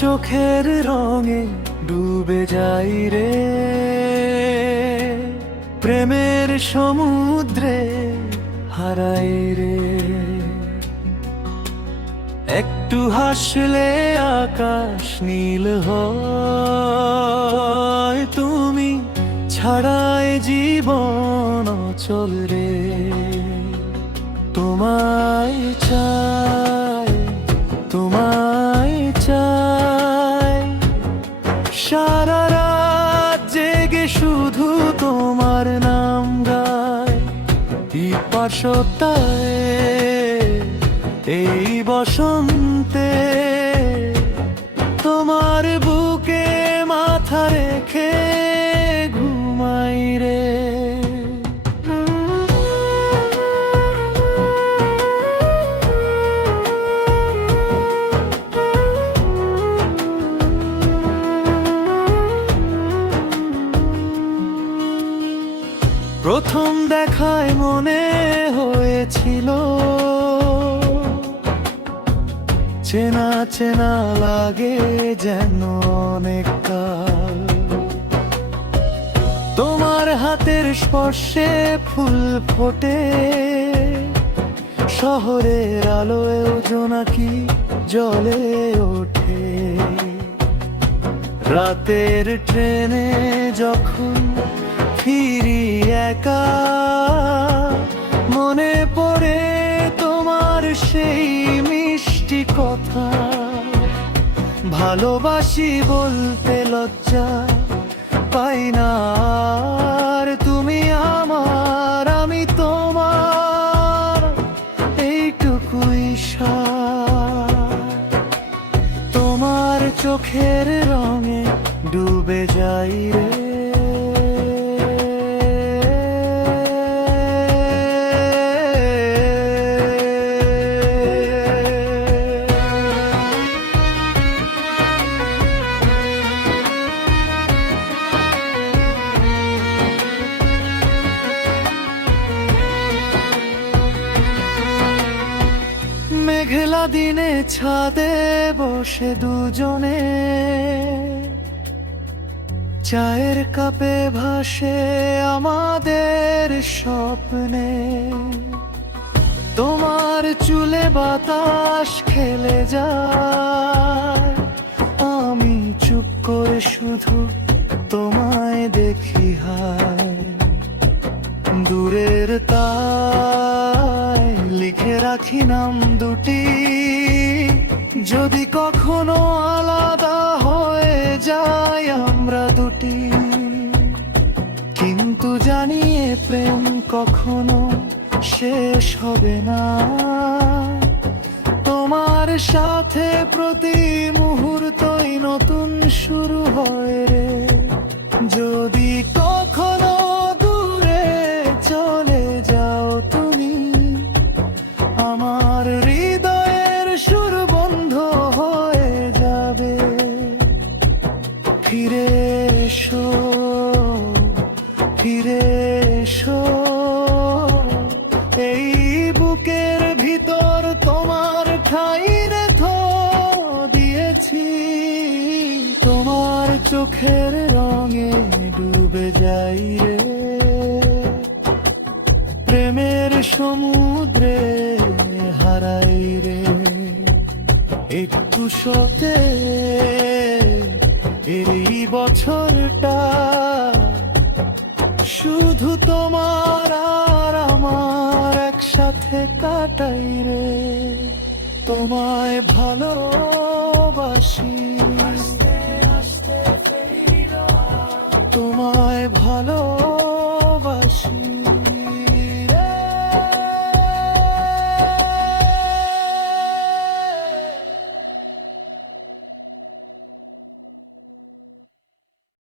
চোখের রঙে ডুবে যাই রে, প্রেমের সমুদ্রে হারাই রে। একটু হাসলে আকাশ নীল হয়, তুমি ছাড়াই জীবন অচল রে। তোমায় চাই, তোমায় চাই, সারা রাত জেগে শুধু তোমার নাম গায়। এই পাশতায় এই বসন্তে তোমার বুকে মাথা রেখে ঘুমাই রে। প্রথম দেখায় মনে হয়েছিল চেনা চেনা লাগে যেন অনেক কাল। তোমার হাতের স্পর্শে ফুল ফোটে, শহরের আলোয় জোনাকি জ্বলে ওঠে। রাতের ট্রেনে যখন ফিরি একা, মনে পড়ে তোমার সেই মিষ্টি কথা। ভালোবাসি বলতে লজ্জা পাই না আর, তুমি আমার আমি তোমার এইটুকুই সার। তোমার চোখের রঙে ডুবে যাই রে। মেঘলা দিনে ছাদে বসে দুজনে, চায়ের কাপে ভাসে আমাদের স্বপ্নে। তোমার চুলে বাতাস খেলে যায়, আমি চুপ করে শুধু তোমায় দেখি হায়। দূরের তাই লিখে রাখি নাম দুটি, যদি কখনো আলাদা হয়ে যাই আমরা দুটি। কিন্তু জানিয়ে প্রেম কখনো শেষ হবে না, তোমার সাথে প্রতি মুহূর্তই নতুন শুরু হয় রে। যদি কখনো দূরে চলে যাও তুমি, আমার হৃদয়ের সুর বন্ধ হয়ে যাবে। ফিরে এসো, ফিরে এসো, এই বুকের ভিতর তোমার ঠাঁই রেখে দিয়েছি। তোমার চোখের রঙে ডুবে যাই রে, প্রেমের সমুদ্রে হারাই রে। একটু সতে এই বছরটা শুধু তোমার আর আমার একসাথে কাটাই রে। তোমায় ভালোবাসি, তোমায় ভালো